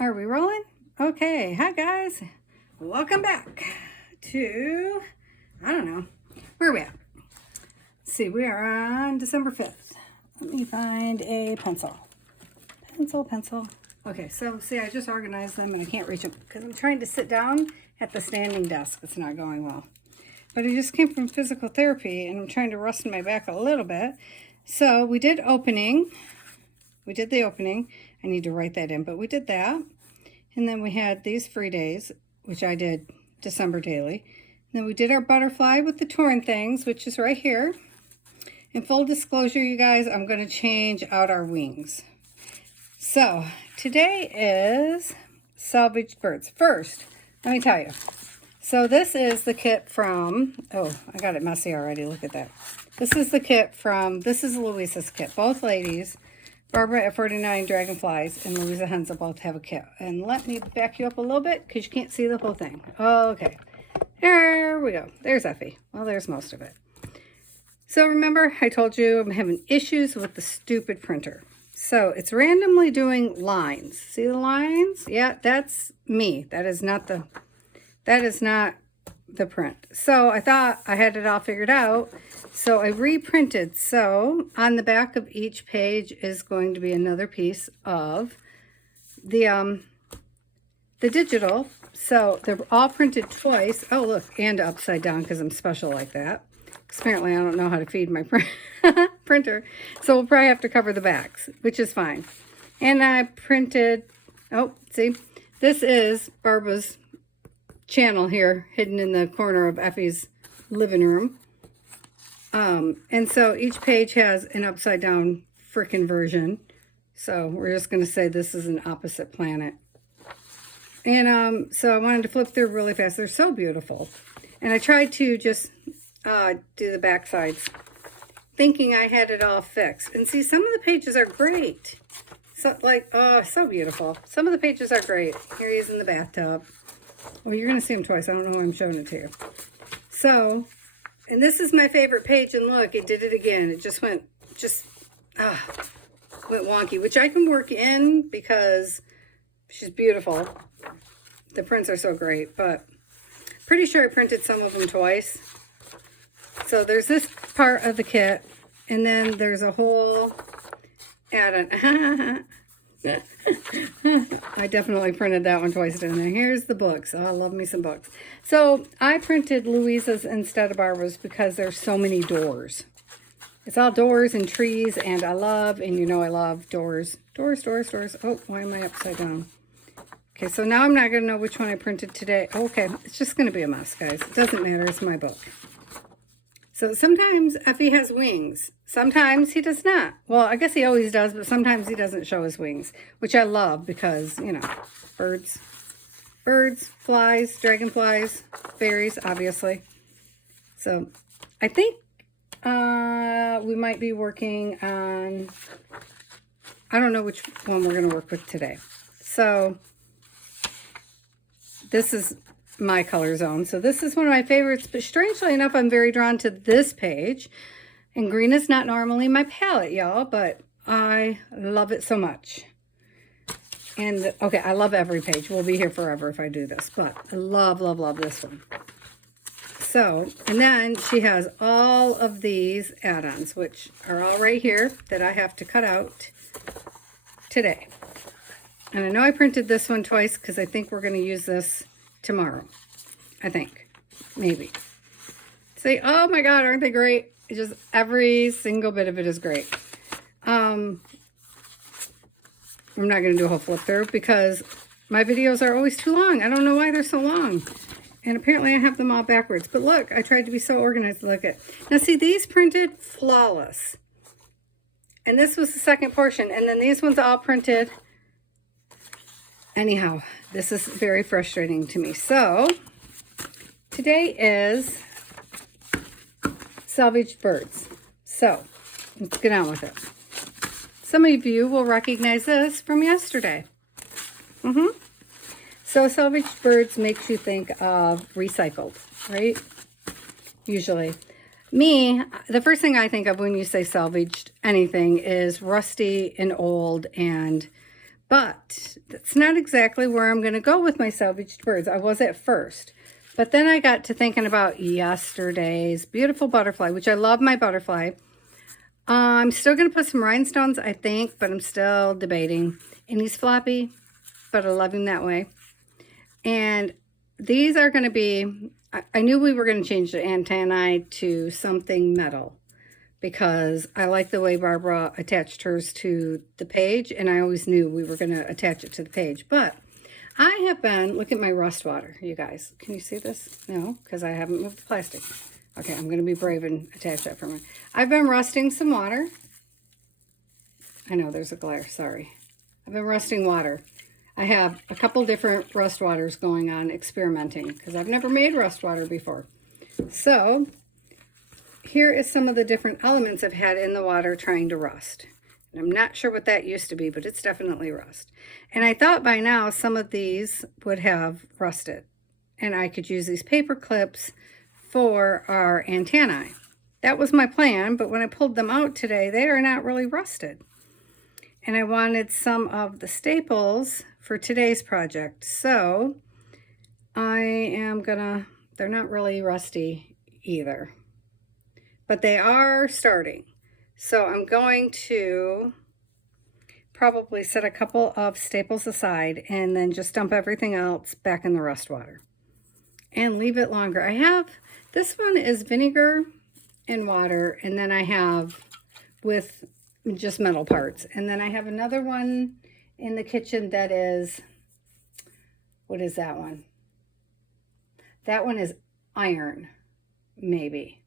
Are we rolling? Okay. Hi, guys. Welcome back to, I don't know, where are we at? Let's see, we are on December 5th. Let me find a pencil. Pencil. Okay, so see, I just organized them and I can't reach them because I'm trying to sit down at the standing desk. It's not going well. But I just came from physical therapy and I'm trying to rest my back a little bit. So we did opening. We did the opening. I need to write that in, but we did that. And then we had these free days, which I did December daily. And then we did our butterfly with the torn things, which is right here. In full disclosure, you guys, I'm going to change out our wings. So today is Salvaged Birds. First, let me tell you. So this is the kit from, oh, I got it messy already. Look at that. This is the kit from, this is Louisa's kit. Both ladies, Barbara at 49 Dragonflies and Louisa Hensel both have a kit. And let me back you up a little bit because you can't see the whole thing. Okay. There we go. There's Effie. Well, there's most of it. So remember, I told you I'm having issues with the stupid printer. So it's randomly doing lines. See the lines? Yeah, that's me. That is not the print. So I thought I had it all figured out. So I reprinted. So on the back of each page is going to be another piece of the digital. So they're all printed twice. Oh, look, and upside down because I'm special like that. Apparently, I don't know how to feed my printer. So we'll probably have to cover the backs, which is fine. And I printed, oh, see, this is Barbara's channel here, hidden in the corner of Effie's living room. And so each page has an upside down frickin' version. So we're just going to say this is an opposite planet. And so I wanted to flip through really fast. They're so beautiful. And I tried to just do the back sides, thinking I had it all fixed. And see, some of the pages are great. So, like, oh, so beautiful. Some of the pages are great. Here he is in the bathtub. Well, you're going to see him twice. I don't know why I'm showing it to you. So, and this is my favorite page. And look, it did it again. It just went wonky, which I can work in because she's beautiful. The prints are so great, but pretty sure I printed some of them twice. So there's this part of the kit, and then there's a whole add-on. I definitely printed that one twice, didn't I? Here's the books. Oh, I love me some books. So I printed Louisa's instead of Barbara's because there's so many doors. It's all doors and trees, and I love, and you know I love doors. Doors. Oh, why am I upside down? Okay, so now I'm not going to know which one I printed today. Okay, it's just going to be a mess, guys. It doesn't matter. It's my book. So sometimes Effie has wings. Sometimes he does not. Well, I guess he always does, but sometimes he doesn't show his wings, which I love because, you know, birds, flies, dragonflies, fairies, obviously. So I think we might be working on, I don't know which one we're going to work with today. So this is my color zone. So this is one of my favorites, but strangely enough, I'm very drawn to this page. And green is not normally my palette, y'all, but I love it so much. And okay, I love every page. We'll be here forever if I do this, but I love this one. So, and then she has all of these add-ons, which are all right here that I have to cut out today. And I know I printed this one twice because I think we're going to use this tomorrow. I think. Maybe. See, oh my God, aren't they great? It's just every single bit of it is great. I'm not going to do a whole flip through because my videos are always too long. I don't know why they're so long. And apparently I have them all backwards. But look, I tried to be so organized. Look at. Now see, these printed flawless. And this was the second portion. And then these ones all printed. Anyhow, this is very frustrating to me. So today is Salvaged Birds. So let's get on with it. Some of you will recognize this from yesterday. So Salvaged Birds makes you think of recycled, right? Usually. Me, the first thing I think of when you say salvaged anything is rusty and old and But that's not exactly where I'm going to go with my salvaged birds. I was at first. But then I got to thinking about yesterday's beautiful butterfly, which I love my butterfly. I'm still going to put some rhinestones, I think, but I'm still debating. And he's floppy, but I love him that way. And these are going to be, I knew we were going to change the antennae to something metal because I like the way Barbara attached hers to the page, and I always knew we were going to attach it to the page. But I have been, look at my rust water, you guys. Can you see this? No, because I haven't moved the plastic. Okay, I'm going to be brave and attach that for a minute. I've been rusting some water. I know there's a glare, sorry. I've been rusting water. I have a couple different rust waters going on, experimenting, because I've never made rust water before. So here is some of the different elements I've had in the water trying to rust. And I'm not sure what that used to be, but it's definitely rust. And I thought by now some of these would have rusted. And I could use these paper clips for our antennae. That was my plan, but when I pulled them out today, they are not really rusted. And I wanted some of the staples for today's project. So I am gonna, they're not really rusty either, but they are starting. So I'm going to probably set a couple of staples aside and then just dump everything else back in the rust water and leave it longer. I have, this one is vinegar and water, and then I have with just metal parts. And then I have another one in the kitchen that is, what is that one? That one is iron, maybe.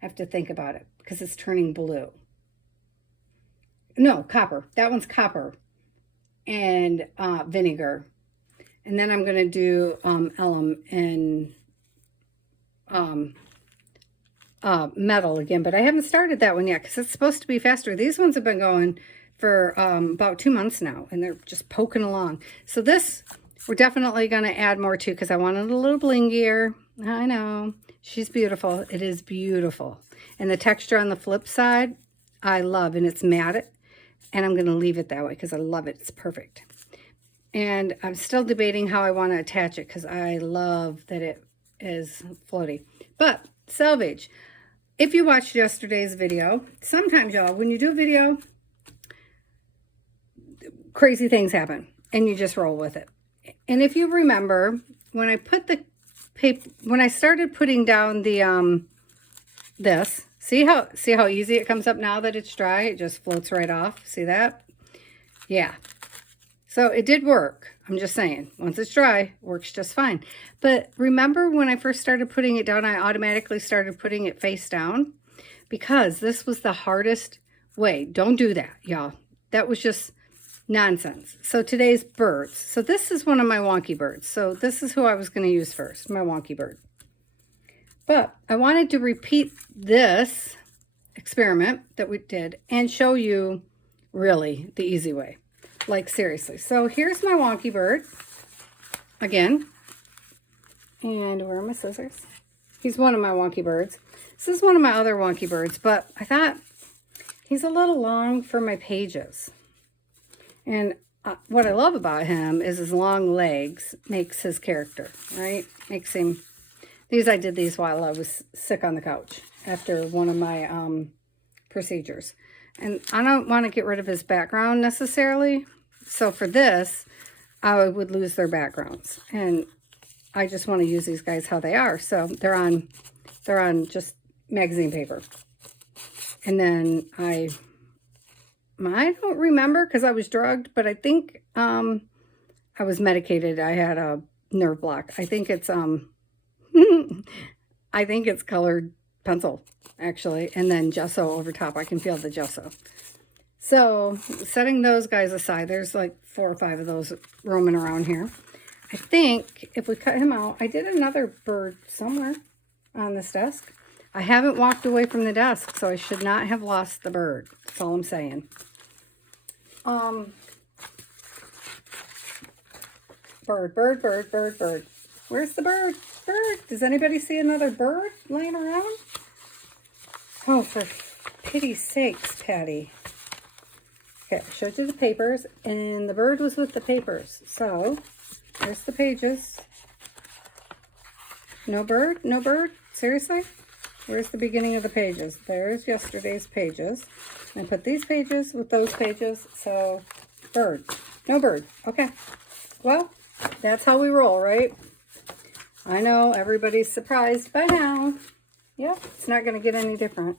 I have to think about it because it's turning blue. No, copper. That one's copper and vinegar. And then I'm going to do alum and metal again, but I haven't started that one yet because it's supposed to be faster. These ones have been going for about 2 months now, and they're just poking along. So this, we're definitely going to add more to because I wanted a little blingier. I know. She's beautiful. It is beautiful. And the texture on the flip side, I love, and it's matte. And I'm going to leave it that way because I love it. It's perfect. And I'm still debating how I want to attach it because I love that it is floaty. But salvage. If you watched yesterday's video, sometimes y'all, when you do a video, crazy things happen and you just roll with it. And if you remember, when I put the paper, when I started putting down the this, see how easy it comes up now that it's dry? It just floats right off. See that? Yeah. So it did work. I'm just saying, once it's dry, works just fine. But remember when I first started putting it down, I automatically started putting it face down because this was the hardest way. Don't do that, y'all. That was just nonsense. So today's birds. So this is one of my wonky birds. So this is who I was going to use first, my wonky bird. But I wanted to repeat this experiment that we did and show you really the easy way. Like seriously. So here's my wonky bird again. And where are my scissors? He's one of my wonky birds. This is one of my other wonky birds, but I thought he's a little long for my pages. And what I love about him is his long legs makes his character, right? Makes him, I did these while I was sick on the couch after one of my procedures. And I don't want to get rid of his background necessarily. So for this, I would lose their backgrounds. And I just want to use these guys how they are. So they're on just magazine paper. And then I don't remember because I was drugged, but I think I was medicated. I had a nerve block. I think it's I think it's colored pencil, actually, and then gesso over top. I can feel the gesso. So setting those guys aside, there's like 4 or 5 of those roaming around here. I think if we cut him out, I did another bird somewhere on this desk. I haven't walked away from the desk, so I should not have lost the bird. That's all I'm saying. Bird. Where's the bird? Bird. Does anybody see another bird laying around? Oh, for pity's sakes, Patty. Okay, I showed you the papers, and the bird was with the papers. So, there's the pages. No bird? No bird? Seriously? Where's the beginning of the pages? There's yesterday's pages. I put these pages with those pages, so bird. No bird. Okay. Well, that's how we roll, right? I know everybody's surprised by now. Yep, it's not going to get any different.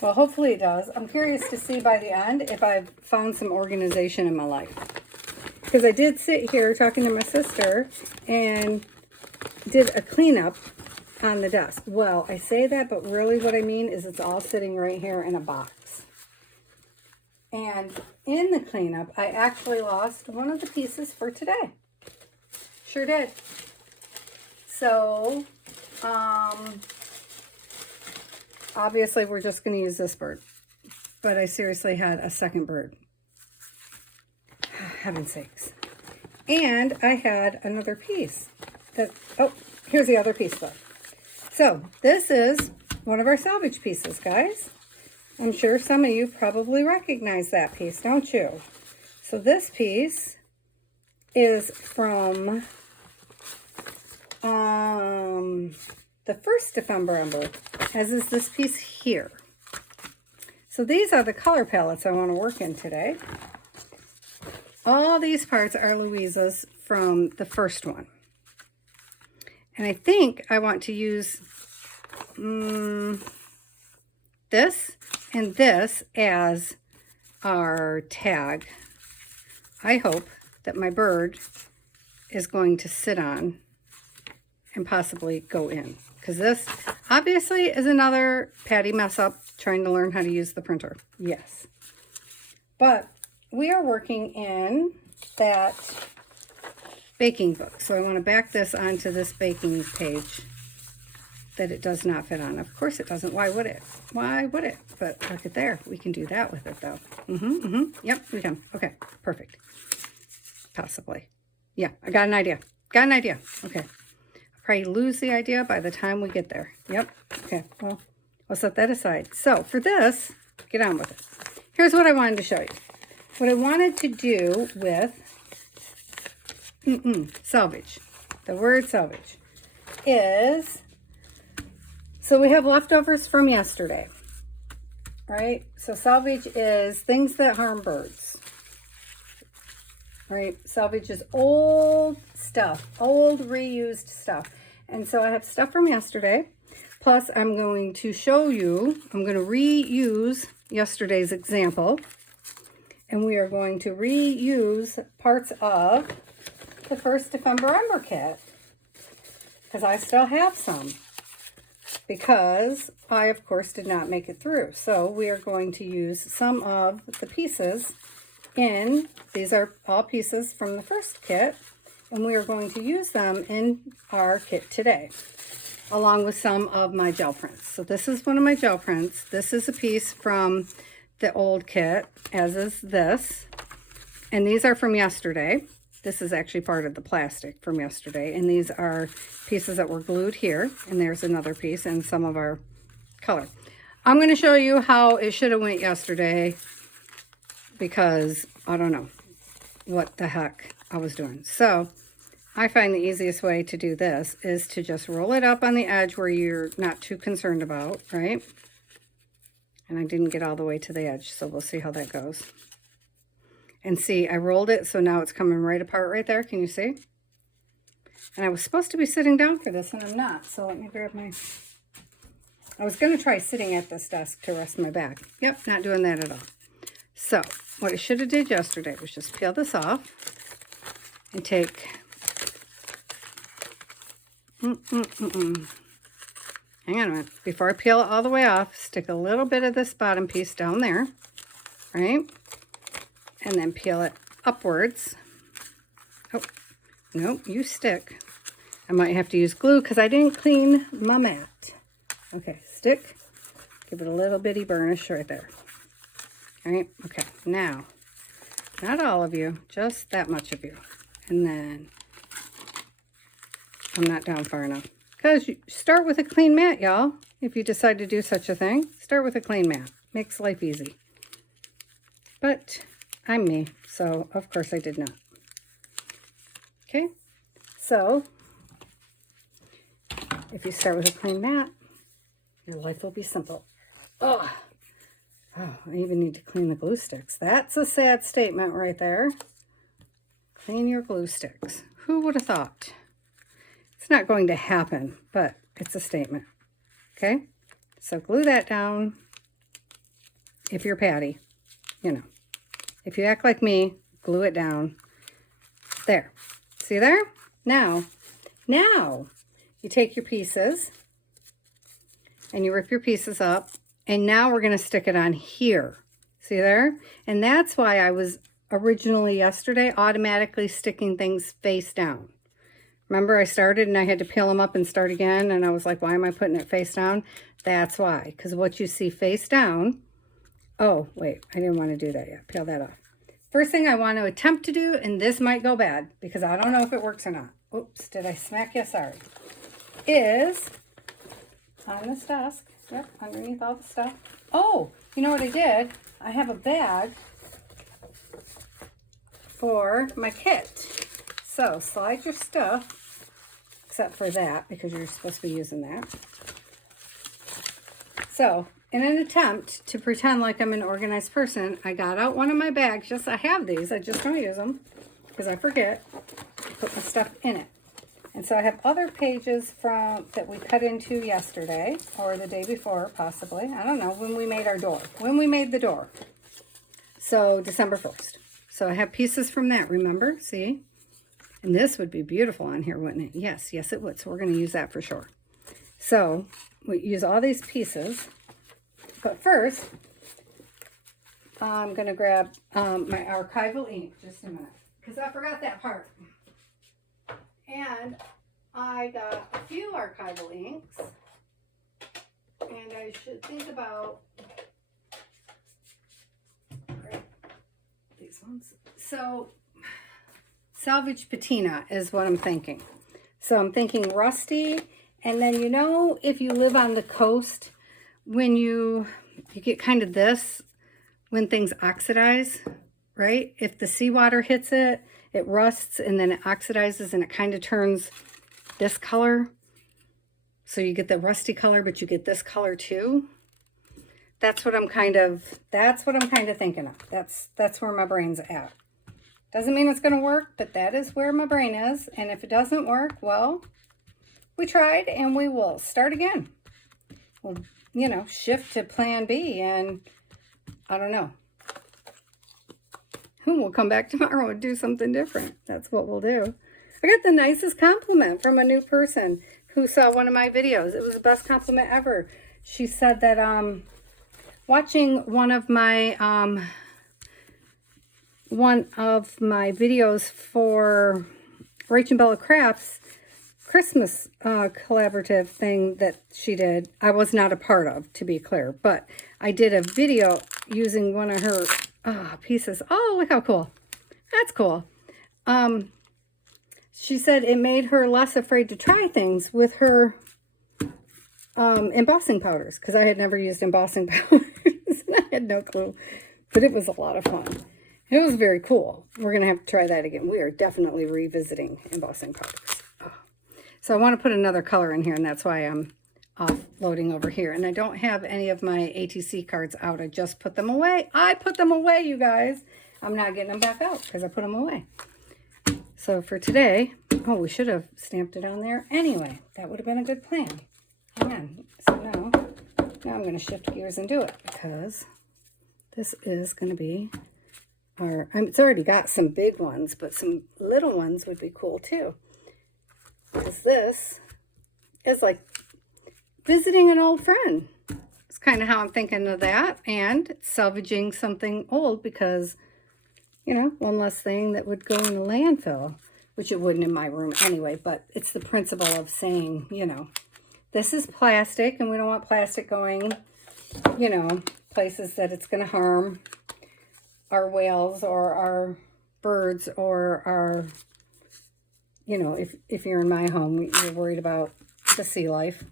Well, hopefully it does. I'm curious to see by the end if I've found some organization in my life. Because I did sit here talking to my sister and did a cleanup on the desk. Well, I say that, but really what I mean is it's all sitting right here in a box. And in the cleanup, I actually lost one of the pieces for today. Sure did. So, obviously we're just going to use this bird. But I seriously had a second bird. Heaven's sakes. And I had another piece. Oh, here's the other piece though. So, this is one of our salvage pieces, guys. I'm sure some of you probably recognize that piece, don't you? So this piece is from the first December ember, as is this piece here. So these are the color palettes I want to work in today. All these parts are Louisa's from the first one. And I think I want to use this and this as our tag. I hope that my bird is going to sit on and possibly go in. Because this obviously is another Patty mess up trying to learn how to use the printer. Yes. But we are working in that baking book. So I want to back this onto this baking page that it does not fit on. Of course it doesn't. Why would it? Why would it? But look at there. We can do that with it though. Yep, we can. Okay, perfect. Possibly. Yeah, I got an idea. Got an idea. Okay. I'll probably lose the idea by the time we get there. Yep. Okay, well, I'll set that aside. So for this, get on with it. Here's what I wanted to show you. What I wanted to do with salvage, the word salvage, is, so we have leftovers from yesterday, right? So salvage is things that harm birds, right? Salvage is old stuff, old reused stuff. And so I have stuff from yesterday, plus I'm going to show you, I'm going to reuse yesterday's example, and we are going to reuse parts of the first December Ember kit, because I still have some, because I of course did not make it through. So we are going to use some of the pieces in, these are all pieces from the first kit, and we are going to use them in our kit today, along with some of my gel prints. So this is one of my gel prints. This is a piece from the old kit, as is this, and these are from yesterday. This is actually part of the plastic from yesterday. And these are pieces that were glued here. And there's another piece and some of our color. I'm going to show you how it should have went yesterday, because I don't know what the heck I was doing. So I find the easiest way to do this is to just roll it up on the edge where you're not too concerned about, right? And I didn't get all the way to the edge, so we'll see how that goes. And see, I rolled it, so now it's coming right apart right there. Can you see? And I was supposed to be sitting down for this, and I'm not. So let me grab my... I was going to try sitting at this desk to rest my back. Yep, not doing that at all. So what I should have did yesterday was just peel this off and take... Hang on a minute. Before I peel it all the way off, stick a little bit of this bottom piece down there, right? And then peel it upwards. Oh, no, you stick. I might have to use glue because I didn't clean my mat. Okay, stick. Give it a little bitty burnish right there. All right, okay. Now, not all of you, just that much of you. And then, I'm not down far enough. Because you start with a clean mat, y'all. If you decide to do such a thing, start with a clean mat. Makes life easy. but I'm me, so of course I did not. Okay, so if you start with a clean mat, your life will be simple. Oh, I even need to clean the glue sticks. That's a sad statement right there. Clean your glue sticks. Who would have thought? It's not going to happen, but it's a statement. Okay, so glue that down. If you're Patty, you know. If you act like me, glue it down. There. See there? Now, you take your pieces and you rip your pieces up, and now we're going to stick it on here. See there? And that's why I was originally yesterday automatically sticking things face down. Remember, I started and I had to peel them up and start again, and I was like, why am I putting it face down? That's why, because what you see face down, oh, wait, I didn't want to do that yet. Peel that off. First thing I want to attempt to do, and this might go bad because I don't know if it works or not. Oops, did I smack you? Sorry. Is on this desk, yep, underneath all the stuff. Oh, you know what I did? I have a bag for my kit. So slide your stuff, except for that because you're supposed to be using that. So in an attempt to pretend like I'm an organized person, I got out one of my bags. Just I have these. I just don't use them because I forget to put my stuff in it. And so I have other pages from that we cut into yesterday or the day before, possibly. I don't know, when we made our door. When we made the door. So December 1st. So I have pieces from that, remember? See? And this would be beautiful on here, wouldn't it? Yes, yes it would. So we're going to use that for sure. So we use all these pieces. But first, I'm going to grab my archival ink. Just a minute. Because I forgot that part. And I got a few archival inks. And I should think about these ones. So, Salvaged patina is what I'm thinking. So I'm thinking rusty. And then, you know, if you live on the coast, when you get kind of this, when things oxidize, right? If the seawater hits it, it rusts and then it oxidizes and it kind of turns this color. So you get the rusty color, but you get this color too. That's what I'm kind of thinking of. That's where my brain's at. Doesn't mean it's going to work, but that is where my brain is. And if it doesn't work, well, we tried and we will start again. We'll, you know, shift to plan B, and I don't know. We'll come back tomorrow and do something different. That's what we'll do. I got the nicest compliment from a new person who saw one of my videos. It was the best compliment ever. She said that watching one of my videos for Rach and Bella Crafts Christmas collaborative thing that she did, I was not a part of, to be clear, but I did a video using one of her pieces. Oh, look how cool. That's cool. She said it made her less afraid to try things with her embossing powders, because I had never used embossing powders. I had no clue, but it was a lot of fun. It was very cool. We're going to have to try that again. We are definitely revisiting embossing powders. Oh. So I want to put another color in here, and that's why I'm offloading over here. And I don't have any of my ATC cards out. I just put them away. I put them away, you guys. I'm not getting them back out because I put them away. So for today, oh, we should have stamped it on there. Anyway, that would have been a good plan. Hang on. So now I'm going to shift gears and do it, because this is going to be our, it's already got some big ones, but some little ones would be cool too. Because this is like visiting an old friend. It's kind of how I'm thinking of that, and salvaging something old, because, you know, one less thing that would go in the landfill, which it wouldn't in my room anyway, but it's the principle of saying, you know, this is plastic, and we don't want plastic going, you know, places that it's going to harm our whales or our birds or our, you know, if you're in my home, you're worried about the sea life.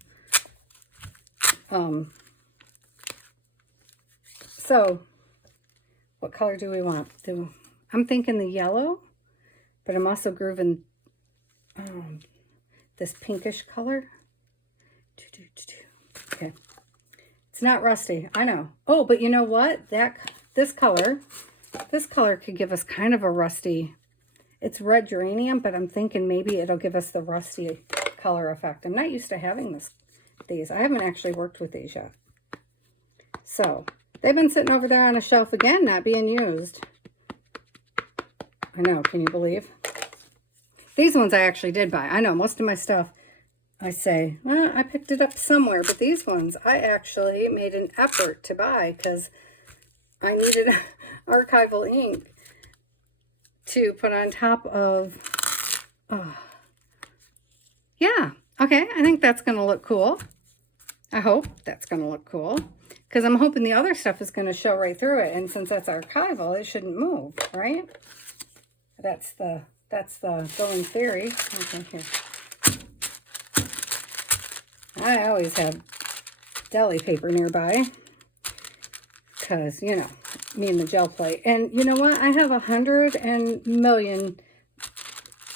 So What color do we want? I'm thinking the yellow, but I'm also grooving this pinkish color. Okay. It's not rusty, I know. Oh, but you know what? This color could give us kind of a rusty. It's red geranium, but I'm thinking maybe it'll give us the rusty color effect. I'm not used to having these. I haven't actually worked with these yet. So they've been sitting over there on a shelf again, not being used. I know, can you believe? These ones I actually did buy. I know most of my stuff, I say, well, I picked it up somewhere, but these ones I actually made an effort to buy because I needed archival ink to put on top of, yeah, okay, I think that's going to look cool. I hope that's going to look cool because I'm hoping the other stuff is going to show right through it, and since that's archival, it shouldn't move, right? That's the going theory. Okay, here. I always have deli paper nearby because, you know, me and the gel plate. And you know what? I have 100 million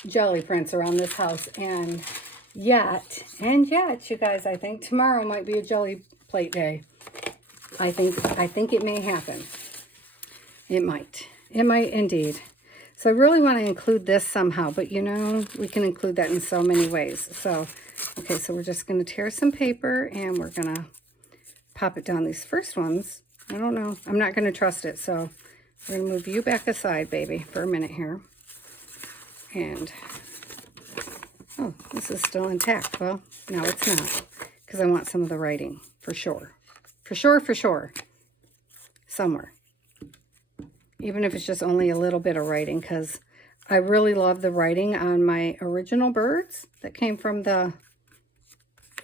jelly prints around this house. And yet, you guys, I think tomorrow might be a jelly plate day. I think it may happen. It might. It might indeed. So I really want to include this somehow, but you know, we can include that in so many ways. So, okay, so we're just going to tear some paper and we're going to pop it down. These first ones, I don't know. I'm not going to trust it. So we're going to move you back aside, baby, for a minute here. And, oh, this is still intact. Well, no, it's not because I want some of the writing for sure. For sure. Somewhere. Even if it's just only a little bit of writing, because I really love the writing on my original birds that came from the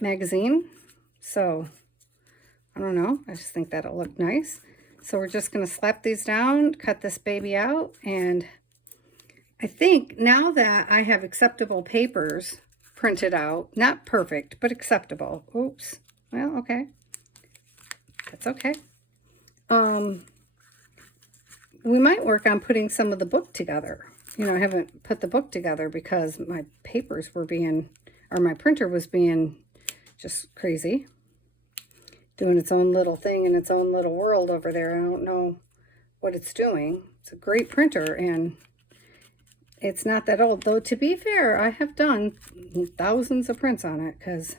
magazine. So, I don't know. I just think that'll look nice. So we're just going to slap these down, cut this baby out, and I think now that I have acceptable papers printed out, not perfect, but acceptable. Oops. Well, okay. That's okay. We might work on putting some of the book together. You know, I haven't put the book together because my papers were being, or my printer was being just crazy. Doing its own little thing in its own little world over there. I don't know what it's doing. It's a great printer and it's not that old. Though, to be fair, I have done thousands of prints on it because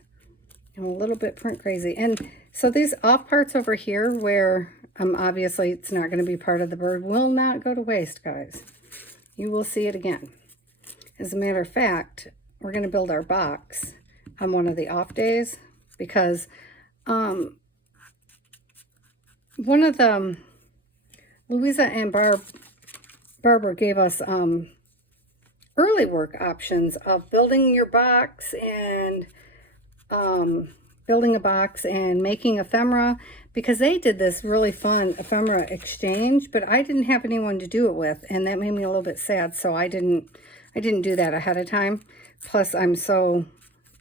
I'm a little bit print crazy. And so these off parts over here where obviously it's not going to be part of the bird will not go to waste, guys. You will see it again. As a matter of fact, we're going to build our box on one of the off days because one of the Louisa and Barbara gave us early work options of building your box and building a box and making ephemera, because they did this really fun ephemera exchange, but I didn't have anyone to do it with, and that made me a little bit sad, so I didn't do that ahead of time. Plus, I'm so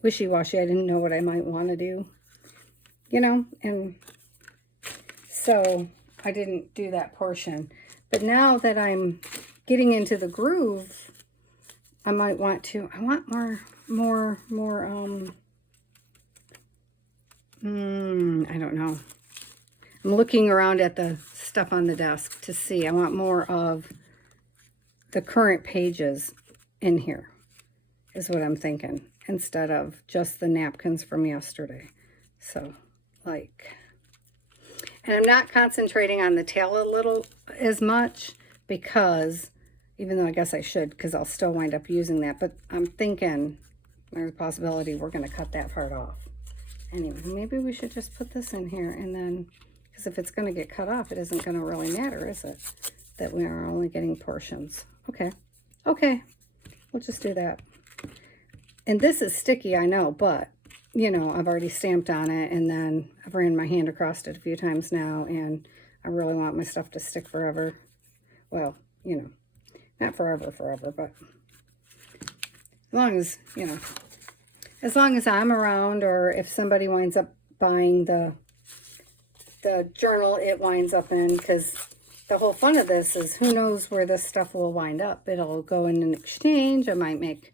wishy-washy, I didn't know what I might want to do, you know, and so I didn't do that portion. But now that I'm getting into the groove, I might want to, I want more, I don't know. I'm looking around at the stuff on the desk to see. I want more of the current pages in here, is what I'm thinking, instead of just the napkins from yesterday. So, like, and I'm not concentrating on the tail a little as much because, even though I guess I should, because I'll still wind up using that, but I'm thinking there's a possibility we're going to cut that part off. Anyway, maybe we should just put this in here and then, because if it's going to get cut off, it isn't going to really matter, is it? That we are only getting portions. Okay. Okay. We'll just do that. And this is sticky, I know, but, you know, I've already stamped on it, and then I've ran my hand across it a few times now, and I really want my stuff to stick forever. Well, you know, not forever, but as long as, you know, as long as I'm around, or if somebody winds up buying the journal it winds up in, because the whole fun of this is who knows where this stuff will wind up. It'll go in an exchange. I might make,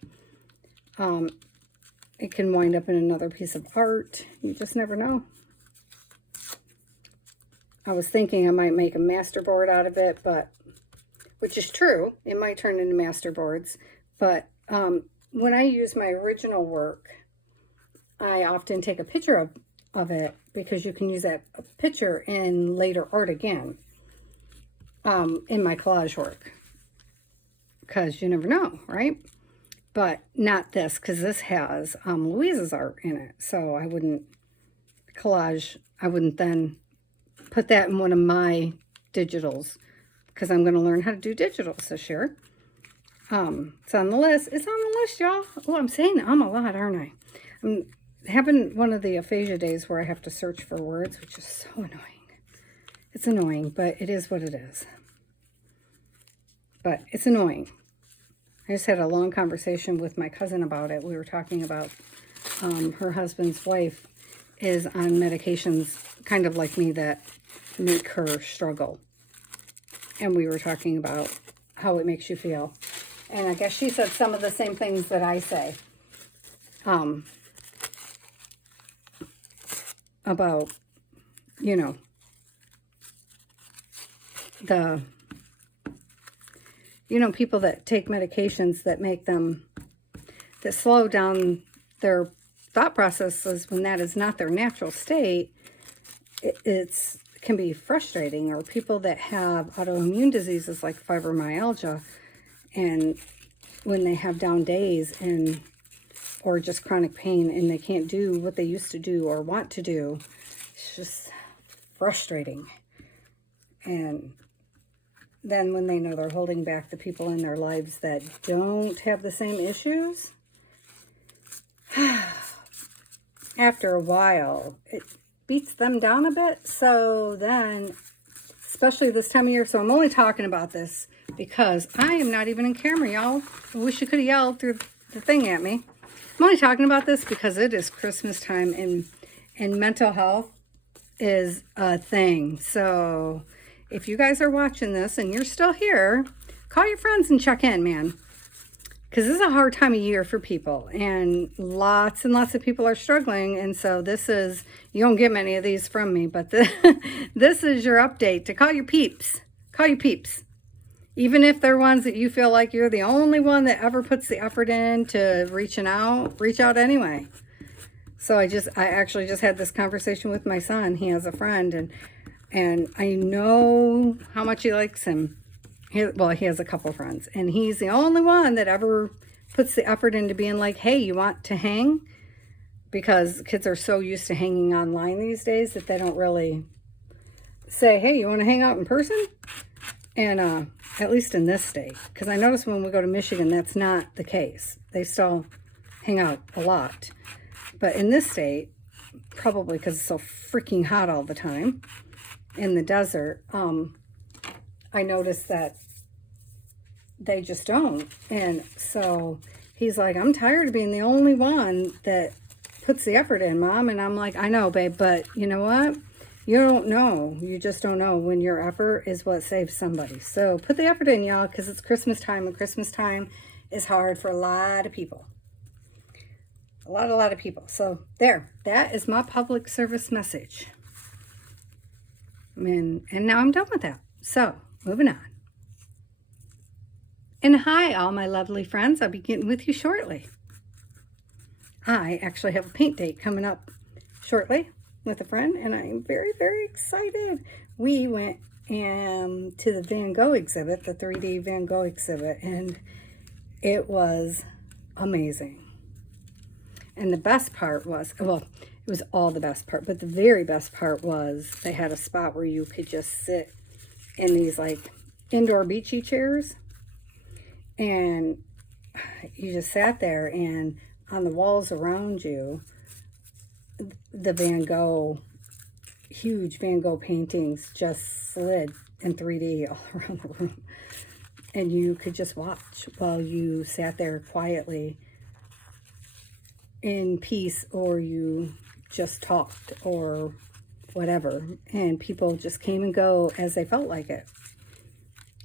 it can wind up in another piece of art. You just never know. I was thinking I might make a masterboard out of it, but, which is true. It might turn into masterboards. But when I use my original work, I often take a picture of it because you can use that picture in later art again in my collage work. Because you never know, right? But not this, because this has Louise's art in it. So I wouldn't then put that in one of my digitals, because I'm going to learn how to do digitals this year. It's on the list. It's on the list, y'all. Oh, I'm saying a lot, aren't I? I'm having one of the aphasia days where I have to search for words, which is so annoying. It's annoying, but it is what it is. But it's annoying. I just had a long conversation with my cousin about it. We were talking about her husband's wife is on medications kind of like me that make her struggle. And we were talking about how it makes you feel. And I guess she said some of the same things that I say. About, you know, people that take medications that make them, that slow down their thought processes when that is not their natural state. It can be frustrating. Or people that have autoimmune diseases like fibromyalgia, and when they have down days or just chronic pain and they can't do what they used to do or want to do, it's just frustrating. And then when they know they're holding back the people in their lives that don't have the same issues, after a while, it beats them down a bit. So then, especially this time of year, so I'm only talking about this because I am not even in camera, y'all. I wish you could have yelled through the thing at me. I'm only talking about this because it is Christmas time, and mental health is a thing. So if you guys are watching this and you're still here, call your friends and check in, man. Because this is a hard time of year for people. And lots of people are struggling. And so this is, you don't get many of these from me, but this is your update to call your peeps. Call your peeps. Even if they're ones that you feel like you're the only one that ever puts the effort into reaching out, reach out anyway. So I actually just had this conversation with my son. He has a friend, and I know how much he likes him. He has a couple friends, and he's the only one that ever puts the effort into being like, hey, you want to hang? Because kids are so used to hanging online these days that they don't really say, hey, you want to hang out in person? And at least in this state, because I notice when we go to Michigan, that's not the case. They still hang out a lot. But in this state, probably because it's so freaking hot all the time in the desert, I noticed that they just don't. And so he's like, I'm tired of being the only one that puts the effort in, Mom. And I'm like, I know, babe, but you know what? You don't know. You just don't know when your effort is what saves somebody. So put the effort in, y'all, because it's Christmas time, and Christmas time is hard for a lot of people. A lot of people. So there, that is my public service message. And now I'm done with that. So moving on. And hi, all my lovely friends. I'll be getting with you shortly. I actually have a paint date coming up shortly with a friend, and I'm very, very excited. We went to the Van Gogh exhibit, the 3D Van Gogh exhibit, and it was amazing. And the best part was, well, it was all the best part, but the very best part was they had a spot where you could just sit in these like indoor beachy chairs, and you just sat there, and on the walls around you, the Van Gogh, huge Van Gogh paintings just slid in 3D all around the room. And you could just watch while you sat there quietly in peace, or you just talked or whatever. And people just came and go as they felt like it.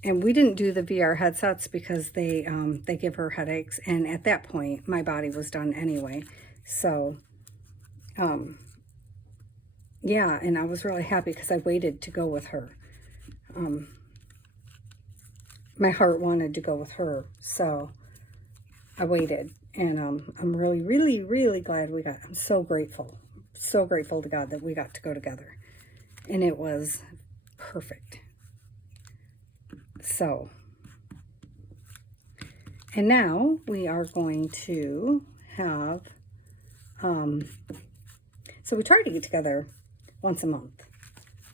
And we didn't do the VR headsets because they give her headaches. And at that point, my body was done anyway. So, yeah, and I was really happy because I waited to go with her. My heart wanted to go with her, so I waited. And I'm really, really, really glad I'm so grateful to God that we got to go together. And it was perfect. So, and now we are going to have, so we try to get together once a month,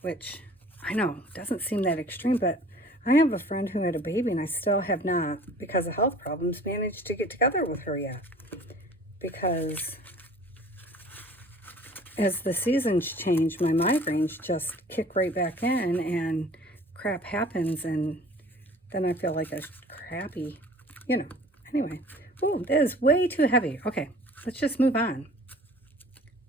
which I know doesn't seem that extreme, but I have a friend who had a baby and I still have not, because of health problems, managed to get together with her yet. Because as the seasons change, my migraines just kick right back in and crap happens, and then I feel like a crappy, Anyway, oh, that is way too heavy. Okay, let's just move on.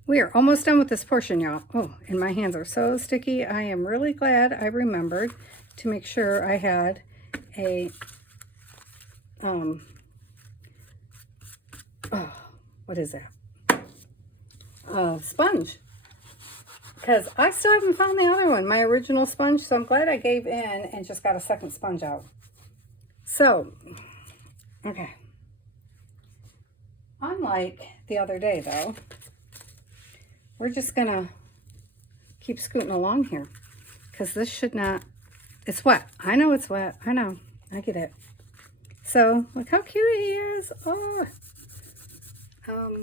We are almost done with this portion, y'all. Oh, and my hands are so sticky. I am really glad I remembered to make sure I had a, what is that? Sponge. Because I still haven't found the other one, my original sponge, so I'm glad I gave in and just got a second sponge out. So, okay. Unlike the other day, though, we're just going to keep scooting along here. Because this should not, it's wet. I know it's wet. I know. I get it. So, look how cute he is. Oh.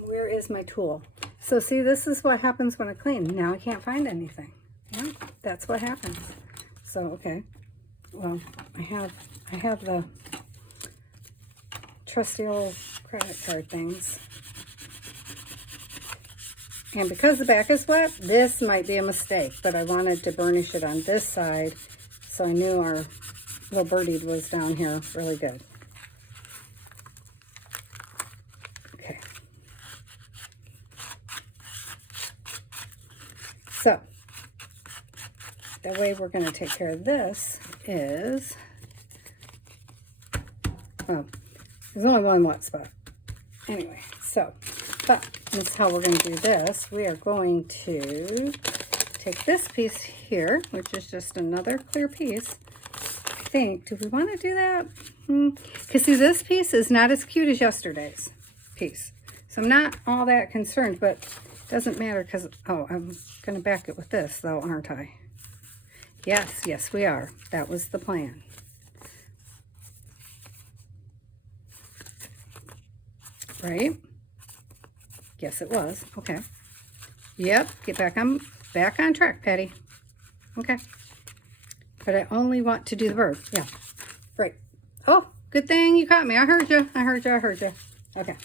Where is my tool? So, see, this is what happens when I clean. Now I can't find anything. Yeah, that's what happens. So, okay. Well, I have the trusty old credit card things. And because the back is wet, this might be a mistake, but I wanted to burnish it on this side, so I knew our little birdie was down here really good. Okay. So, the way we're going to take care of this is, well, there's only one wet spot. Anyway, so, but this is how we're going to do this. We are going to take this piece here, which is just another clear piece. I think, do we want to do that? Because see, this piece is not as cute as yesterday's piece. So I'm not all that concerned, but it doesn't matter because, oh, I'm going to back it with this though, aren't I? Yes, yes, we are. That was the plan. Right? Yes, it was. Okay. Yep, get back on track, Patty. Okay. But I only want to do the bird. Yeah. Right. Oh, good thing you caught me. I heard you. I heard you. I heard you. Okay.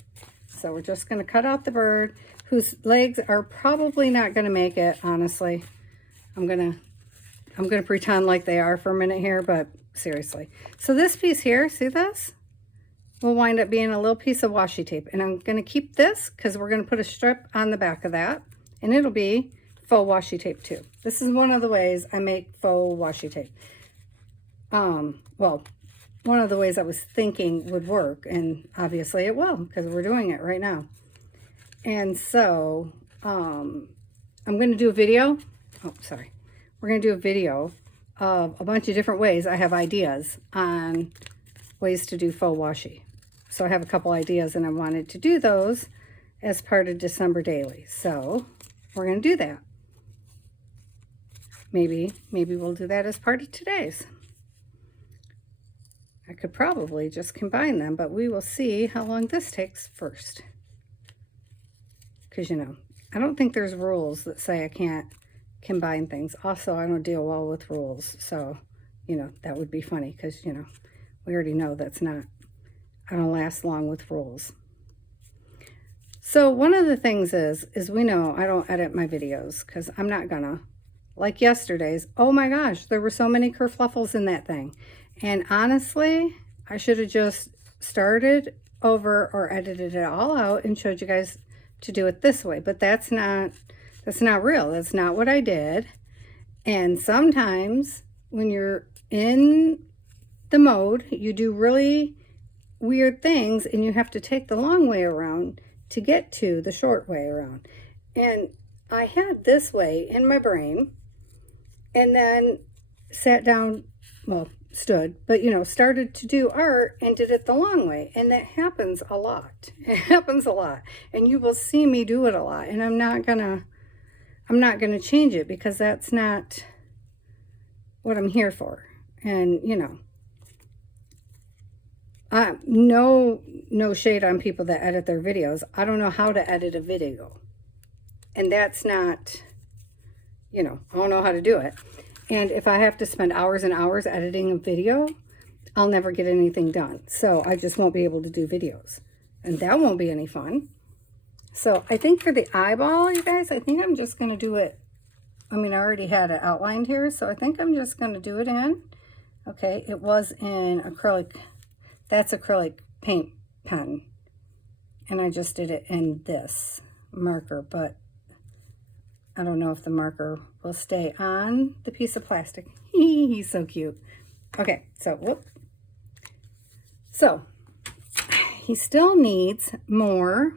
So we're just going to cut out the bird, whose legs are probably not going to make it, honestly. I'm going to pretend like they are for a minute here, but seriously. So this piece here, see this? Will wind up being a little piece of washi tape. And I'm going to keep this because we're going to put a strip on the back of that. And it'll be faux washi tape too. This is one of the ways I make faux washi tape. Well, one of the ways I was thinking would work. And obviously it will because we're doing it right now. And so I'm going to do a video. Oh, sorry. We're going to do a video of a bunch of different ways. I have ideas on ways to do faux washi. So I have a couple ideas and I wanted to do those as part of December Daily. So we're going to do that. Maybe we'll do that as part of today's. I could probably just combine them, but we will see how long this takes first. Because, I don't think there's rules that say I can't combine things. Also, I don't deal well with rules. So, that would be funny because, we already know I don't last long with rules. So one of the things is we know I don't edit my videos because I'm not gonna. Like yesterday's, oh my gosh, there were so many kerfluffles in that thing. And honestly, I should have just started over or edited it all out and showed you guys to do it this way. But that's not real. That's not what I did. And sometimes when you're in the mode, you do really weird things and you have to take the long way around to get to the short way around. And I had this way in my brain and then sat down, well, stood, but you know, started to do art and did it the long way. And that happens a lot. It happens a lot. And you will see me do it a lot. And I'm not gonna change it because that's not what I'm here for. And you know, no shade on people that edit their videos. I don't know how to edit a video. And that's not, you know, I don't know how to do it. And if I have to spend hours and hours editing a video, I'll never get anything done. So I just won't be able to do videos. And that won't be any fun. So I think for the eyeball, you guys, I think I'm just going to do it. I mean, I already had it outlined here. So I think I'm just going to do it in. Okay, it was in acrylic. That's acrylic paint pen. And I just did it in this marker. But I don't know if the marker will stay on the piece of plastic. He's so cute. Okay, so whoop. So he still needs more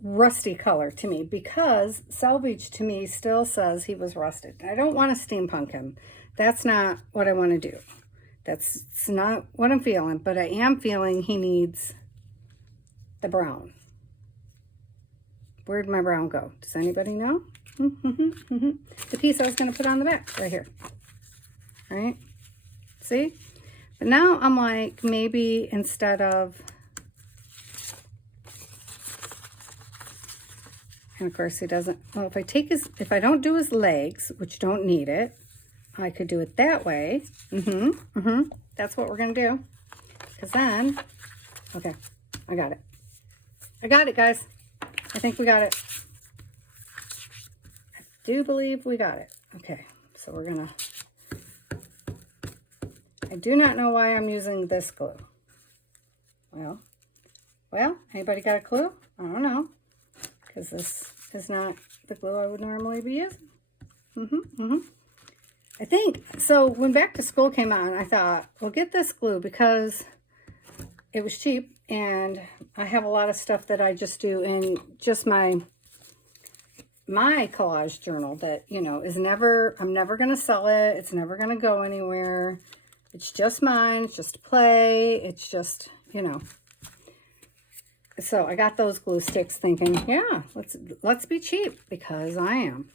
rusty color to me because Salvaged to me still says he was rusted. I don't want to steampunk him. That's not what I want to do. That's not what I'm feeling, but I am feeling he needs the brown. Where'd my brown go? Does anybody know? The piece I was going to put on the back right here. All right? See? But now I'm like, maybe instead of, and of course he doesn't, well, if I don't do his legs, which don't need it, I could do it that way. That's what we're going to do. Because then, okay, I got it. I got it, guys. I think we got it. I do believe we got it. Okay, so we're gonna, I do not know why I'm using this glue. Well, anybody got a clue? I don't know. Because this is not the glue I would normally be using. I think, so when back to school came on, I thought, well, get this glue because it was cheap. And I have a lot of stuff that I just do in just my collage journal that, you know, I'm never going to sell it. It's never going to go anywhere. It's just mine. It's just a play. It's just, you know. So I got those glue sticks thinking, yeah, let's be cheap because I am.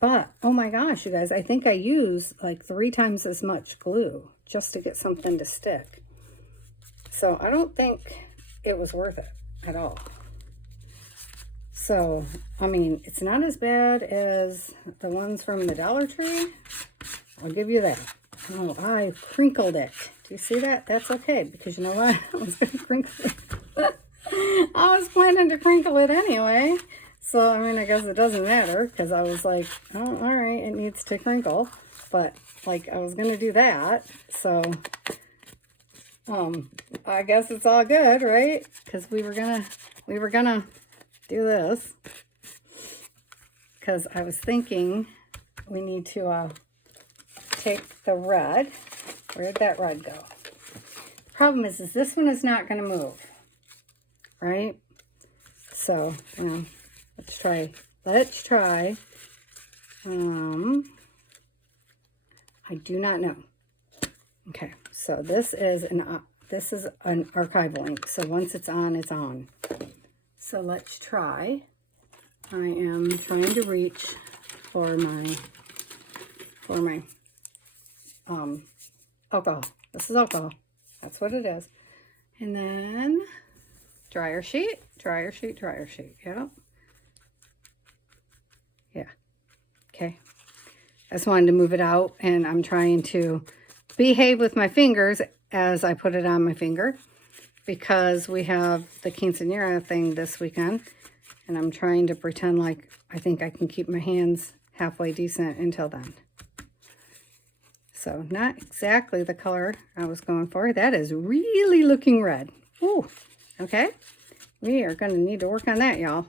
But, oh my gosh, you guys, I think I use like 3 times as much glue just to get something to stick. So I don't think it was worth it at all. So, I mean, it's not as bad as the ones from the Dollar Tree. I'll give you that. Oh, I crinkled it. Do you see that? That's okay, because you know what? I was going to crinkle it. I was planning to crinkle it anyway. So, I mean, I guess it doesn't matter, because I was like, oh, all right, it needs to crinkle. But, like, I was going to do that. So, I guess it's all good, right? Because we were gonna do this. Because I was thinking we need to take the red. Where did that red go? The problem is this one is not going to move, right? So, let's try. I do not know. Okay, so this is an archival ink. So once it's on, it's on. So let's try. I am trying to reach for my alcohol. This is alcohol. That's what it is. And then dryer sheet. Yep. Yeah. Okay. I just wanted to move it out, and I'm trying to behave with my fingers as I put it on my finger because we have the quinceañera thing this weekend, and I'm trying to pretend like I think I can keep my hands halfway decent until then. So not exactly the color I was going for. That is really looking red. Ooh, okay. We are going to need to work on that, y'all.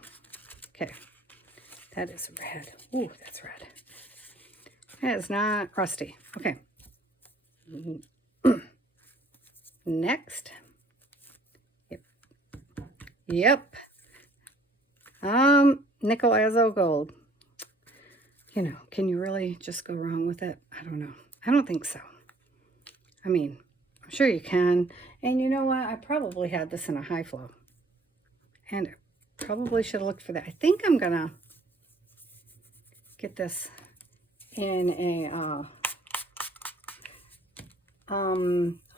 Okay. That is red. Ooh, that's red. That is not rusty. Okay. Next. Yep. Nickel Azo Gold. You know, can you really just go wrong with it? I don't know. I don't think so. I mean, I'm sure you can. And you know what? I probably had this in a high flow. And I probably should have looked for that. I think I'm going to get this in a,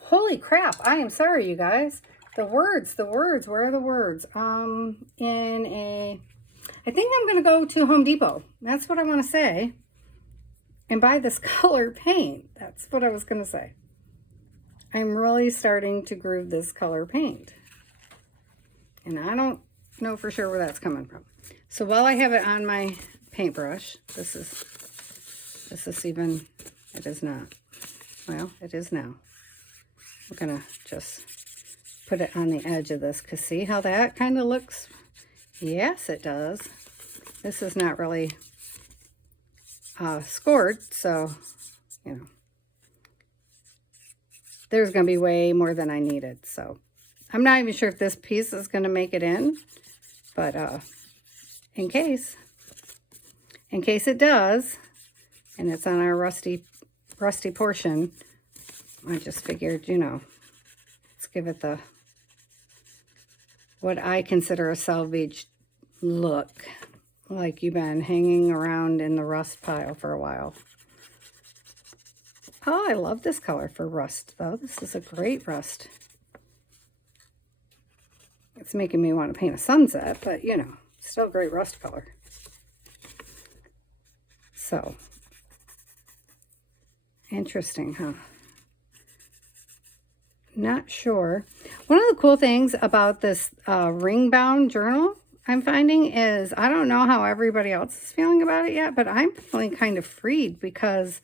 holy crap. I am sorry, you guys. The words, where are the words? In a, I think I'm going to go to Home Depot. That's what I want to say. And buy this color paint. That's what I was going to say. I'm really starting to groove this color paint. And I don't know for sure where that's coming from. So while I have it on my paintbrush, this is even, it is not. Well, it is now. I'm going to just put it on the edge of this, because see how that kind of looks? Yes, it does. This is not really scored, so, you know, there's going to be way more than I needed. So I'm not even sure if this piece is going to make it in, but in case it does, and it's on our rusty portion, I just figured, you know, let's give it the, what I consider a salvaged look, like you've been hanging around in the rust pile for a while. Oh, I love this color for rust, though. This is a great rust. It's making me want to paint a sunset, but, you know, still a great rust color. So, interesting, huh? Not sure. One of the cool things about this ring-bound journal I'm finding is, I don't know how everybody else is feeling about it yet, but I'm feeling kind of freed because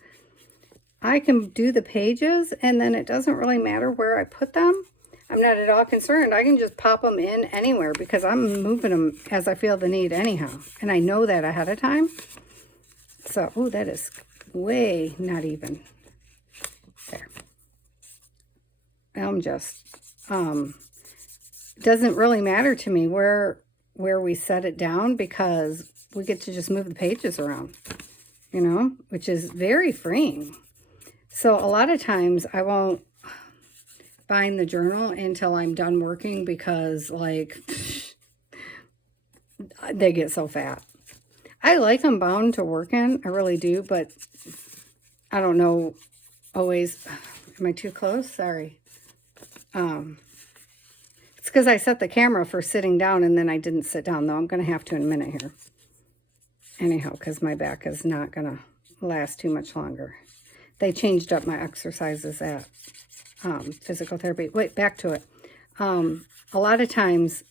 I can do the pages and then it doesn't really matter where I put them. I'm not at all concerned. I can just pop them in anywhere because I'm moving them as I feel the need anyhow. And I know that ahead of time. So, oh, that is way not even. There. I'm just, doesn't really matter to me where we set it down because we get to just move the pages around, you know, which is very freeing. So a lot of times I won't bind the journal until I'm done working because, like, they get so fat. I like them bound to work in, I really do, but I don't know always. Am I too close? Sorry. It's because I set the camera for sitting down and then I didn't sit down, though. I'm going to have to in a minute here. Anyhow, because my back is not going to last too much longer. They changed up my exercises at physical therapy. Wait, back to it. A lot of times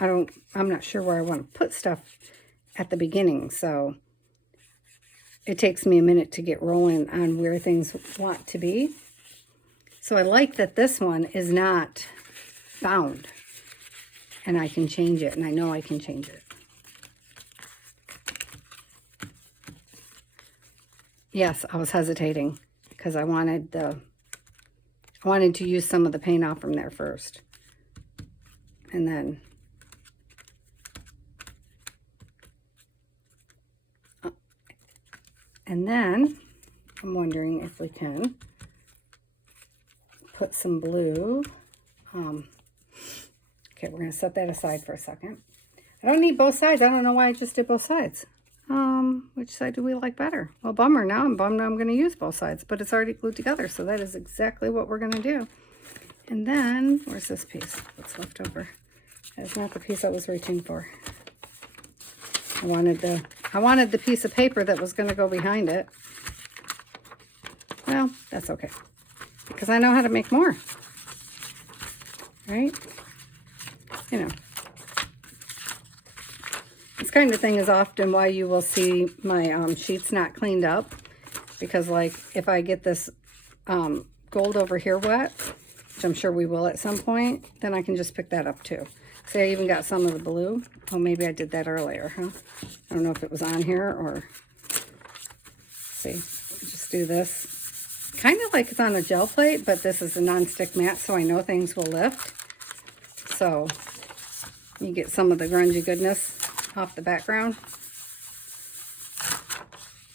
I'm not sure where I want to put stuff at the beginning, so it takes me a minute to get rolling on where things want to be. So I like that this one is not bound, and I can change it, and I know I can change it. Yes, I was hesitating because I wanted to use some of the paint off from there first. And then I'm wondering if we can put some blue. Okay, we're going to set that aside for a second. I don't need both sides. I don't know why I just did both sides. Which side do we like better? Well, bummer. Now I'm bummed I'm going to use both sides, but it's already glued together, so that is exactly what we're going to do. And then, where's this piece? What's left over? That is not the piece I was reaching for. I wanted the piece of paper that was going to go behind it. Well, that's okay, because I know how to make more, right? You know, this kind of thing is often why you will see my sheets not cleaned up, because, like, if I get this gold over here wet, which I'm sure we will at some point, then I can just pick that up too. See, I even got some of the blue. Oh, maybe I did that earlier, huh? I don't know if it was on here or... See, just do this. kind of like it's on a gel plate, but this is a non-stick mat, so I know things will lift. So you get some of the grungy goodness off the background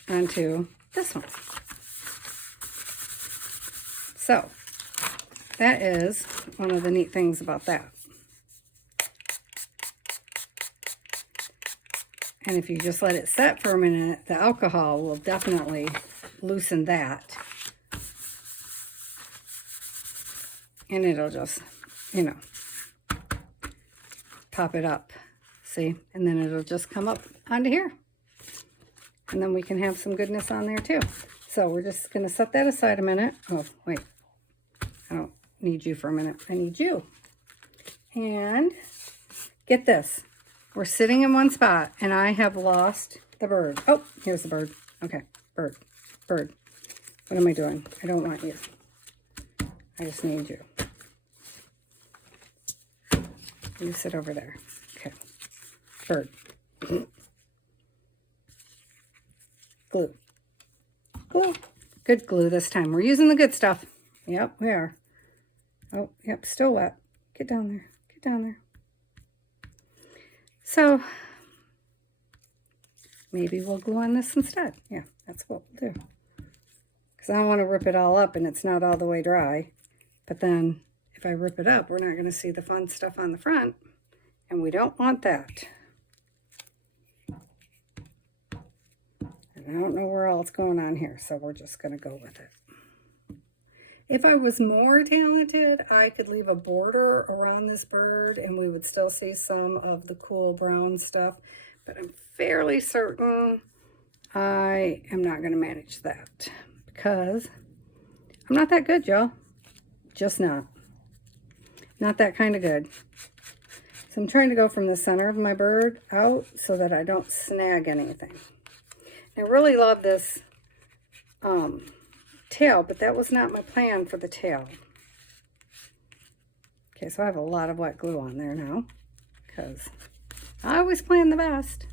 onto this one. So that is one of the neat things about that. And if you just let it set for a minute, the alcohol will definitely loosen that. And it'll just, you know, pop it up. See? And then it'll just come up onto here. And then we can have some goodness on there too. So we're just going to set that aside a minute. Oh, wait. I don't need you for a minute. I need you. And get this. We're sitting in one spot, and I have lost the bird. Oh, here's the bird. Okay, bird. Bird. What am I doing? I don't want you. I just need you. You sit over there. Okay. Bird. Glue. Glue. Good glue this time. We're using the good stuff. Yep, we are. Oh, yep, still wet. Get down there. Get down there. So, maybe we'll glue on this instead. Yeah, that's what we'll do. Because I don't want to rip it all up and it's not all the way dry. But then, if I rip it up, we're not going to see the fun stuff on the front. And we don't want that. And I don't know where all it's going on here, so we're just going to go with it. If I was more talented, I could leave a border around this bird and we would still see some of the cool brown stuff. But I'm fairly certain I am not going to manage that because I'm not that good, y'all. Just not. Not that kind of good. So I'm trying to go from the center of my bird out so that I don't snag anything. I really love this tail, but that was not my plan for the tail. Okay, so I have a lot of wet glue on there now because I always plan the best.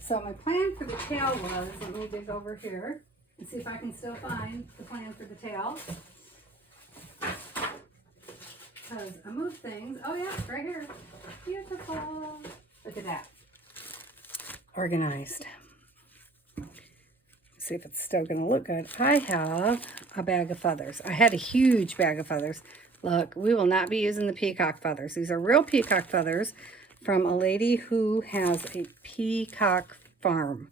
So my plan for the tail was, let me dig over here and see if I can still find the plan for the tail. Because I moved things. Oh yeah, right here. Beautiful. Look at that. Organized. See if it's still going to look good. I have a bag of feathers. I had a huge bag of feathers. Look, we will not be using the peacock feathers. These are real peacock feathers from a lady who has a peacock farm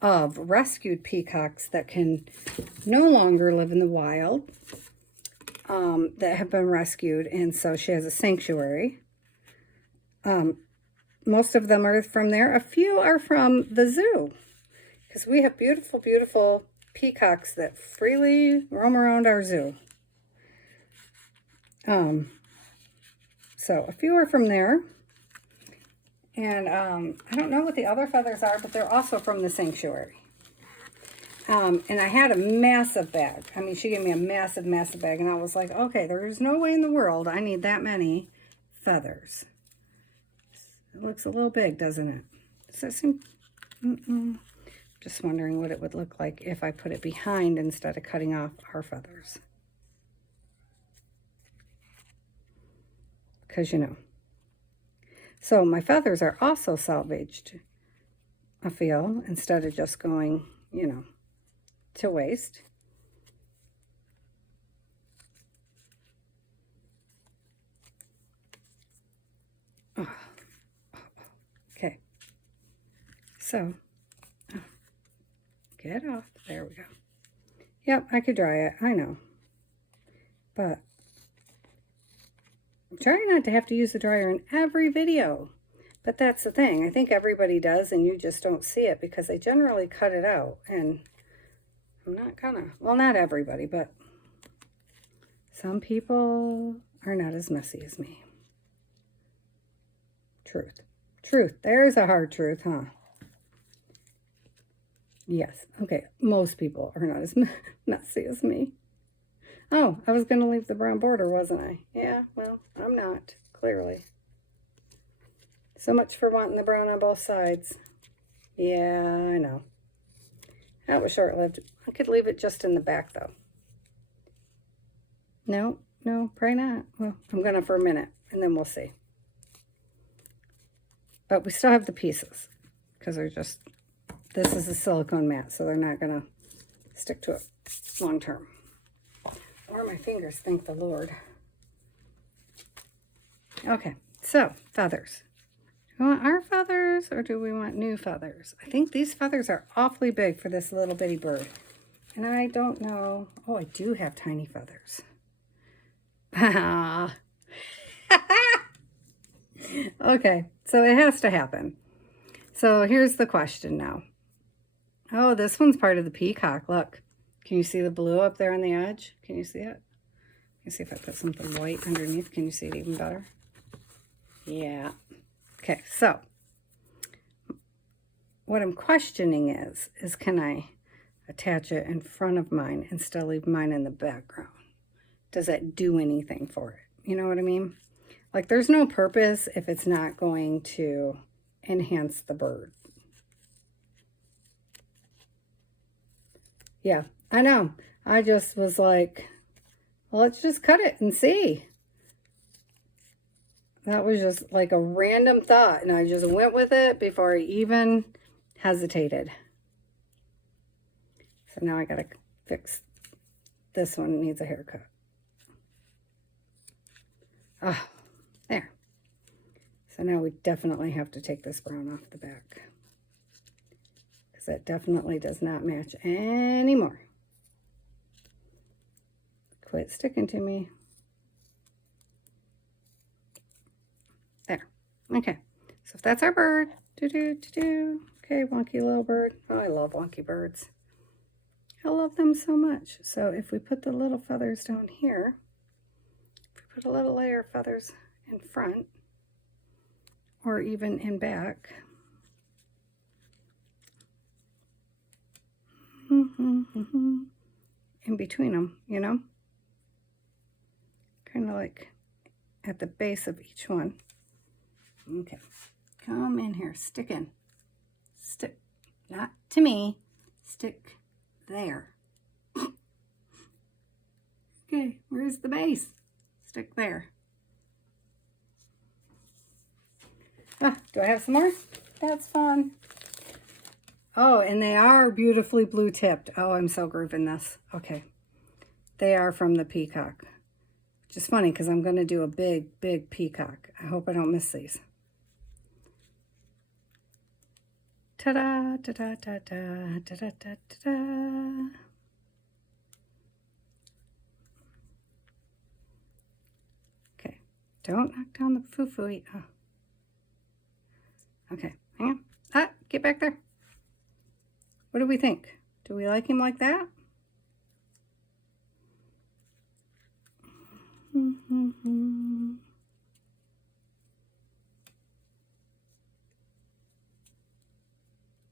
of rescued peacocks that can no longer live in the wild, that have been rescued. And so she has a sanctuary. Most of them are from there. A few are from the zoo. Because we have beautiful, beautiful peacocks that freely roam around our zoo. So a few are from there. And I don't know what the other feathers are, but they're also from the sanctuary. And I had a massive bag. I mean, she gave me a massive, massive bag. And I was like, okay, there's no way in the world I need that many feathers. It looks a little big, doesn't it? Does that seem... Just wondering what it would look like if I put it behind instead of cutting off our feathers. Because, you know. So my feathers are also salvaged, I feel, instead of just going, you know, to waste. Oh. Okay. So... get off. There we go. Yep, I could dry it. I know. But I'm trying not to have to use the dryer in every video. But that's the thing. I think everybody does, and you just don't see it because they generally cut it out. And I'm not gonna. Well, not everybody, but some people are not as messy as me. Truth. Truth. There's a hard truth, huh? Yes. Okay. Most people are not as messy as me. Oh, I was going to leave the brown border, wasn't I? Yeah, well, I'm not, clearly. So much for wanting the brown on both sides. Yeah, I know. That was short-lived. I could leave it just in the back, though. No, probably not. Well, I'm going to for a minute, and then we'll see. But we still have the pieces, because they're just, this is a silicone mat, so they're not going to stick to it long term. Or my fingers, thank the Lord. Okay, so feathers. Do we want our feathers or do we want new feathers? I think these feathers are awfully big for this little bitty bird. And I don't know. Oh, I do have tiny feathers. Okay, so it has to happen. So here's the question now. Oh, this one's part of the peacock. Look, can you see the blue up there on the edge? Can you see it? Let me see if I put something white underneath. Can you see it even better? Yeah. Okay, so what I'm questioning is can I attach it in front of mine and still leave mine in the background? Does that do anything for it? You know what I mean? Like, there's no purpose if it's not going to enhance the bird. Yeah, I know. I just was like, well, let's just cut it and see. That was just like a random thought, and I just went with it before I even hesitated. So now I gotta fix this one. It needs a haircut. Ah, there. So now we definitely have to take this brown off the back, because that definitely does not match anymore. Quit sticking to me. There. Okay. So if that's our bird, okay, wonky little bird. Oh, I love wonky birds. I love them so much. So if we put the little feathers down here, if we put a little layer of feathers in front, or even in back, in between them, you know, kind of like at the base of each one. Okay, come in here, stick in, stick, not to me, stick there. Okay, where's the base? Stick there. Ah, do I have some more? That's fun. Oh, and they are beautifully blue tipped. Oh, I'm so grooving this. Okay, they are from the peacock, which is funny because I'm going to do a big peacock. I hope I don't miss these. Ta-da, ta-da, ta-da, ta-da, ta-da. Okay, don't knock down the foo-foo-y. Oh. Okay, hang on. Ah, get back there. What do we think? Do we like him like that?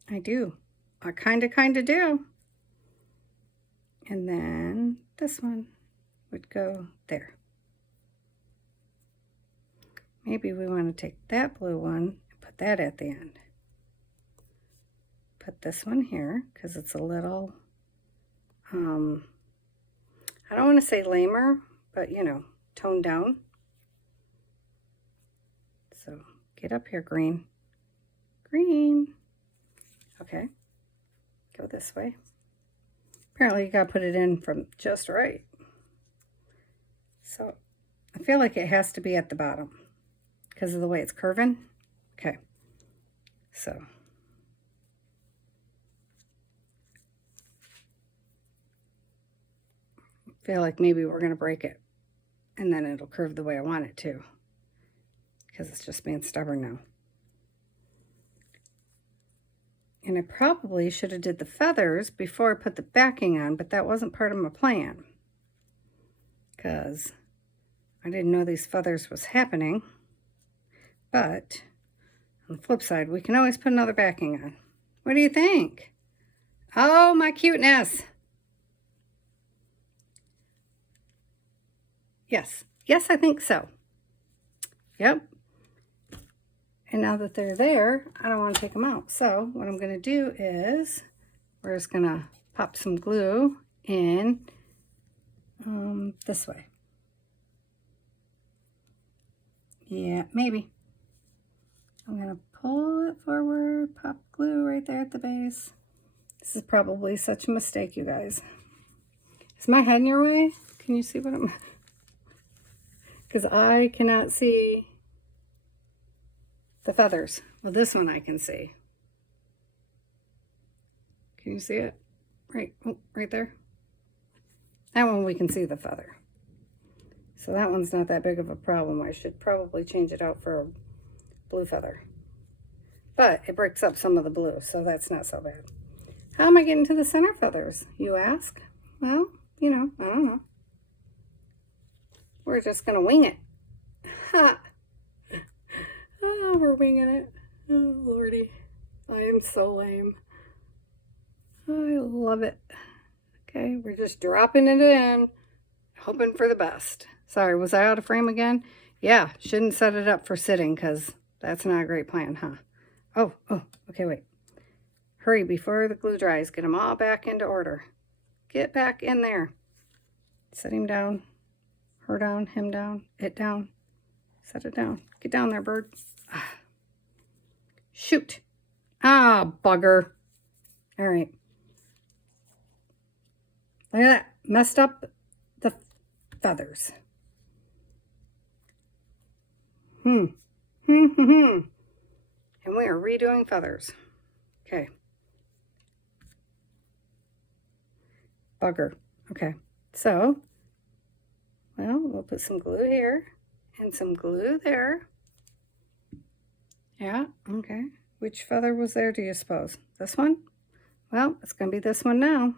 I do. I kind of do. And then this one would go there. Maybe we want to take that blue one and put that at the end. Put this one here because it's a little, I don't want to say lamer, but you know, toned down. So get up here, green. Green. Okay, go this way. Apparently you gotta put it in from just right. So I feel like it has to be at the bottom because of the way it's curving. Okay, so I feel like maybe we're gonna break it and then it'll curve the way I want it to, because it's just being stubborn now. And I probably should have did the feathers before I put the backing on, but that wasn't part of my plan, because I didn't know these feathers was happening. But on the flip side, we can always put another backing on. What do you think? Oh, my cuteness. Yes. Yes, I think so. Yep. And now that they're there, I don't want to take them out. So what I'm going to do is we're just gonna pop some glue in this way. Yeah, maybe. I'm gonna pull it forward, pop glue right there at the base. This is probably such a mistake, you guys. Is my head in your way? Can you see what I'm... Because I cannot see the feathers. Well, this one I can see. Can you see it? Right, oh, right there. That one we can see the feather. So that one's not that big of a problem. I should probably change it out for a blue feather. But it breaks up some of the blue, so that's not so bad. How am I getting to the center feathers, you ask? Well, you know, I don't know. We're just going to wing it. Ha! Oh, we're winging it. Oh, Lordy. I am so lame. I love it. Okay, we're just dropping it in, hoping for the best. Sorry, was I out of frame again? Yeah, shouldn't set it up for sitting because that's not a great plan, huh? Oh, okay, wait. Hurry before the glue dries. Get them all back into order. Get back in there. Set him down. Her down, him down, it down. Set it down. Get down there, bird. Ah. Shoot. Ah, bugger. All right. Look at that. Messed up the feathers. And we are redoing feathers. Okay. Bugger. Okay. So, well, we'll put some glue here and some glue there. Yeah, okay. Which feather was there, do you suppose? This one? Well, it's going to be this one now.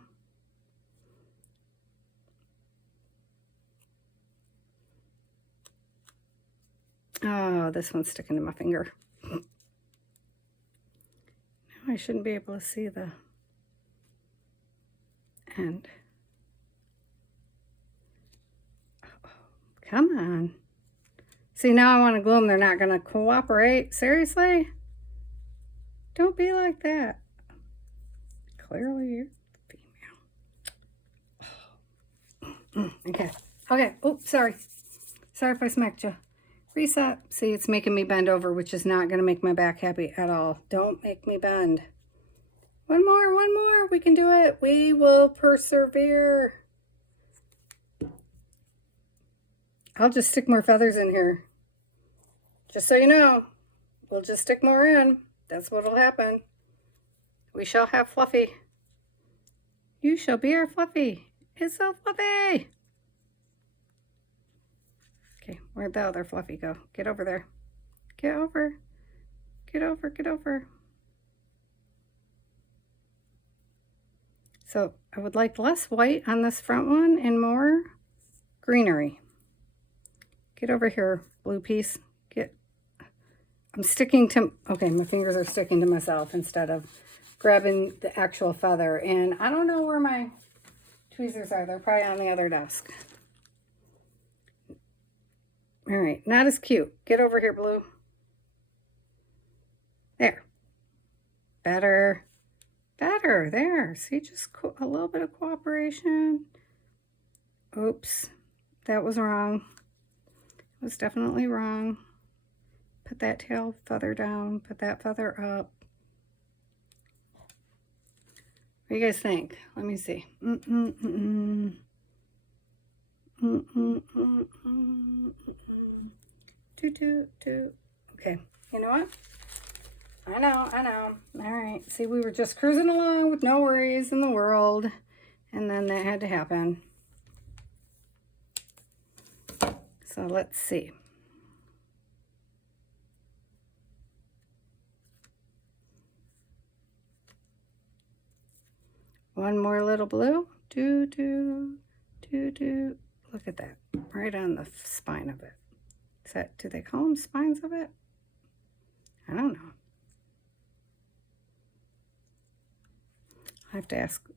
Oh, this one's sticking to my finger. Now I shouldn't be able to see the end. Oh, come on. See, now I want to glue them. They're not going to cooperate. Seriously? Don't be like that. Clearly, you're female. Okay. Okay. Oops, sorry. Sorry if I smacked you. Reset. See, it's making me bend over, which is not going to make my back happy at all. Don't make me bend. One more. We can do it. We will persevere. I'll just stick more feathers in here. Just so you know, we'll just stick more in. That's what'll happen. We shall have Fluffy. You shall be our Fluffy. It's so fluffy. Okay, where'd the other Fluffy go? Get over there. Get over. Get over, get over. So I would like less white on this front one and more greenery. Get over here, blue piece. I'm sticking to, okay, my fingers are sticking to myself instead of grabbing the actual feather. And I don't know where my tweezers are. They're probably on the other desk. All right, not as cute. Get over here, blue. There. Better. Better. There. See, just a little bit of cooperation. Oops. That was wrong. It was definitely wrong. Put that tail feather down. Put that feather up. What do you guys think? Let me see. Okay, you know what? I know. All right. See, we were just cruising along with no worries in the world, and then that had to happen. So let's see. One more little blue. Look at that. Right on the spine of it. Is that, do they call them spines of it? I don't know. I have to ask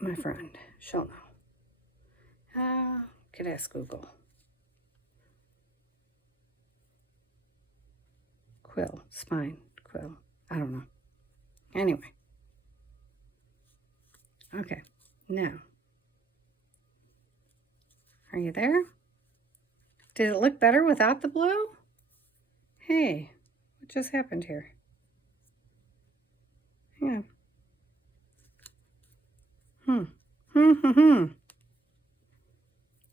my friend. She'll know. Could ask Google. Quill, spine, quill. I don't know. Anyway. Okay, now, are you there? Did it look better without the blue? Hey, what just happened here? Hang on.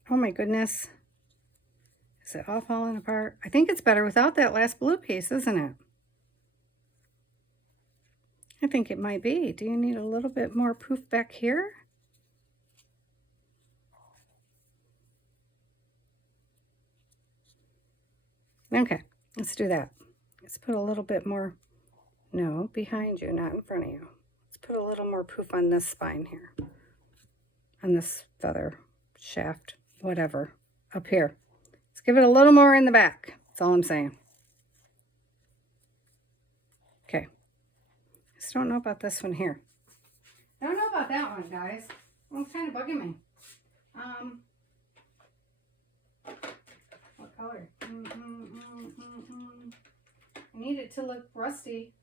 Oh my goodness. Is it all falling apart? I think it's better without that last blue piece, isn't it? I think it might be. Do you need a little bit more poof back here? Okay, let's do that. Let's put a little bit more, no, behind you, not in front of you. Let's put a little more poof on this spine here. On this feather shaft, whatever, up here. Let's give it a little more in the back. That's all I'm saying. Okay. I just don't know about this one here. I don't know about that one, guys. It's kind of bugging me. What color? I need it to look rusty.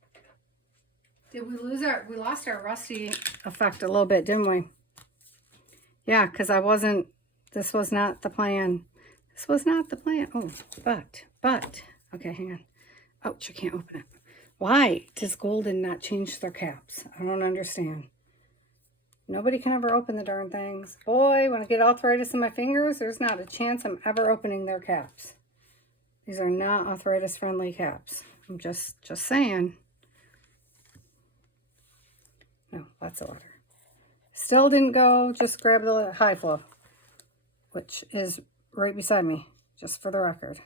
Did we lose we lost our rusty effect a little bit, didn't we? Yeah, because this was not the plan. This was not the plan. Oh, but, okay, hang on. Ouch, I can't open it. Why does Golden not change their caps? I don't understand. Nobody can ever open the darn things. Boy, when I get arthritis in my fingers, there's not a chance I'm ever opening their caps. These are not arthritis-friendly caps. I'm just saying. No, lots of water. Still didn't go. Just grab the high flow, which is right beside me, just for the record.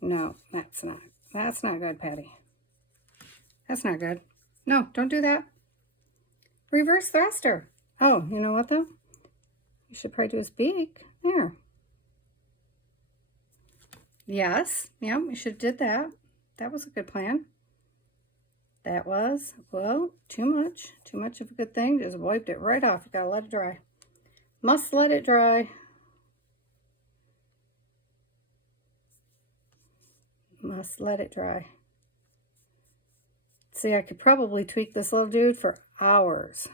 No, that's not good, Patty. That's not good. No, don't do that. Reverse thruster. Oh, you know what though? You should probably do his beak. There. Yes. Yeah, we should have did that. That was a good plan. That was, well, too much. Too much of a good thing. Just wiped it right off. You gotta let it dry. Must let it dry. Must let it dry. See, I could probably tweak this little dude for hours.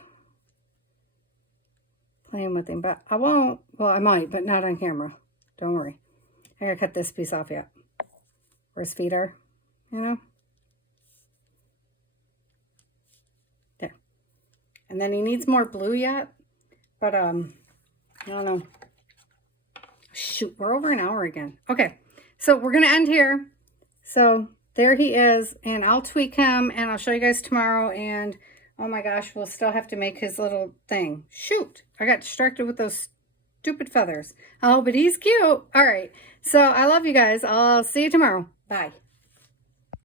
Playing with him, but I won't. Well, I might, but not on camera. Don't worry. I gotta cut this piece off yet. Where his feet are, you know? There. And then he needs more blue yet. But, I don't know. Shoot, we're over an hour again. Okay, so we're gonna end here. So there he is, and I'll tweak him, and I'll show you guys tomorrow, and oh my gosh, we'll still have to make his little thing. Shoot, I got distracted with those stupid feathers. Oh, but he's cute. All right, so I love you guys. I'll see you tomorrow. Bye.